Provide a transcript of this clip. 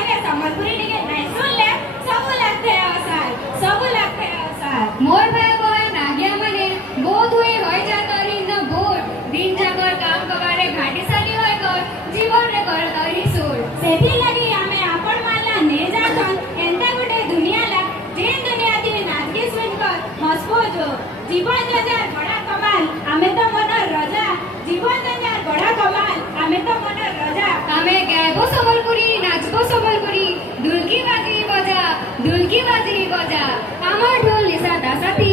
କହିଲେ ସମ୍ବଲପୁରୀ ଟିକେ ନାଇଁ ଶୁଣିଲେ ସବୁ ଲାଗତେ ଆସାର ସବୁ ଲାଗତେ ଆସାର मोर भाई बहन आज्ञा मने बोध हुए होय जातरी न बोट दिन जाकर काम कबारे घाटीशाली होय कर जीवन रे कर तरी सोड सेठी लगी आमे आपण माला ने जातन एंता गुटे दुनिया ला जे दुनिया ती नाचगी सुन कर हसबो जो जीवन जजार बड़ा कमाल आमे तो मनर रजा जीवन जजार बड़ा कमाल आमे तो मनर रजा आमे गायबो सम्बलपुरी नाचबो सम्बलपुरी ढोलकी बाजरी बजा आमा ढोल निशा दासाथी